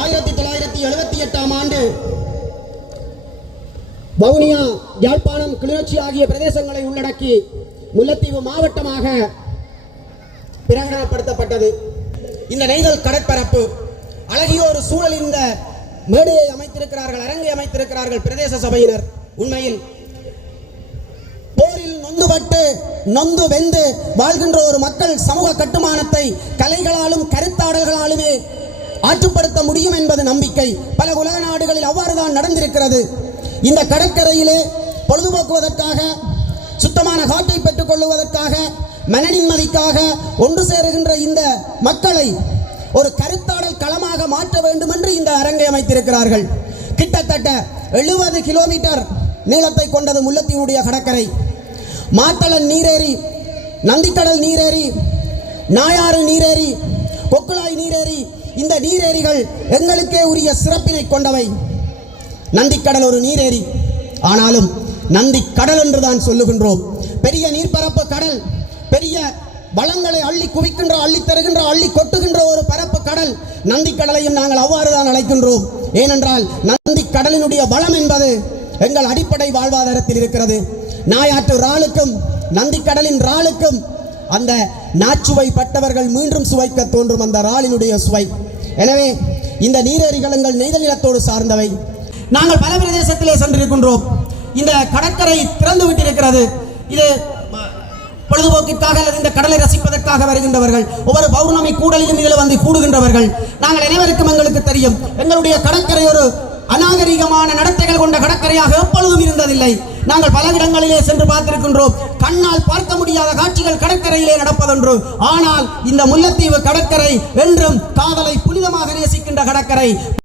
ஆயிரத்தி தொள்ளாயிரத்தி எழுபத்தி எட்டாம் ஆண்டு வவுனியா யாழ்ப்பாணம் கிளிநொச்சி ஆகிய பிரதேசங்களை உள்ளடக்கி முல்லைத்தீவு மாவட்டமாக பிரகடனப்படுத்தப்பட்டது. இந்த நெய்தல் கடற்பரப்பு அழகிய ஒரு சூழல் இந்த மேடையை அமைத்திருக்கிறார்கள் அரங்கை அமைத்திருக்கிறார்கள் பிரதேச சபையினர். உண்மையில் போரில் நொந்துபட்டு நொந்து வெந்து வாழ்கின்ற ஒரு மக்கள் சமூக கட்டுமானத்தை கலைகளாலும் கருத்தாடல்களாலுமே ஆற்றுப்படுத்த முடியும் என்பது நம்பிக்கை. பல உலக நாடுகளில் அவ்வாறுதான் நடந்திருக்கிறது. இந்த கடற்கரையிலே பொழுதுபோக்குவதற்காக சுத்தமான காற்றை பெற்றுக் கொள்வதற்காக மனநிம்மதிக்காக ஒன்று சேருகின்ற இந்த மக்களை ஒரு கருத்தாடல் களமாக மாற்ற வேண்டும் என்று இந்த அரங்கை அமைத்திருக்கிறார்கள். கிட்டத்தட்ட எழுபது கிலோமீட்டர் நீளத்தை கொண்டது முல்லத்தீவுடைய கடற்கரை. மாத்தளன் நீரேரி நந்திக்கடல் நீரேரி நாயாறு நீரேரி கொக்குளாய் நீரேரி இந்த நீரேரிகள் எங்களுக்கே உரிய சிறப்பினை கொண்டவை. நந்திக்கடல் ஒரு நீரேரி ஆனாலும் நந்தி கடல் என்று தான் சொல்லுகின்றோம். பெரிய நீர்பரப்பு கடல் பெரிய வளங்களை அள்ளி குவிக்கின்ற அள்ளி தருகின்ற அள்ளி கொட்டுகின்ற ஒரு பரப்பு கடல் நந்தி கடலையும் நாங்கள் அவ்வாறு தான் அழைக்கின்றோம். ஏனென்றால் நந்தி கடலினுடைய வளம் என்பது எங்கள் அடிப்படை வாழ்வாதாரத்தில் இருக்கிறது. நாயாற்று இறாலுக்கும் நந்தி கடலின் இறாலுக்கும் அந்த நாச்சுவை பட்டவர்கள் மீண்டும் சுவைக்க தோன்றும் அந்த இறாலினுடைய சுவை. எனவே இந்த நீரேறி எங்கள் நெய்தல் நிலத்தோடு சார்ந்தவை. நாங்கள் பல பிரதேசத்திலே சென்றிருக்கின்றோம். இந்த கடற்கரை திறந்து விட்டிருக்கிறது. இது பொழுதுபோக்கிற்காக அல்லது இந்த கடலை ரசிப்பதற்காக வருகின்றவர்கள் ஒவ்வொரு பௌர்ணமி கூடலிலும் இதில் வந்து கூடுகின்றவர்கள். நாங்கள் அனைவருக்கும் எங்களுக்கு தெரியும் எங்களுடைய கடற்கரை ஒரு அநாகரிகமான நடத்தைகள் கொண்ட கடற்கரையாக எப்பொழுதும் இருந்ததில்லை. நாங்கள் பல இடங்களிலே சென்று பார்த்திருக்கின்றோம். கண்ணால் பார்க்க முடியாத காட்சிகள் கடற்கரையிலே நடப்பதென்று. ஆனால் இந்த முல்லைத்தீவு கடற்கரை என்றும் காதலை புனிதமாக நேசிக்கின்ற கடற்கரை.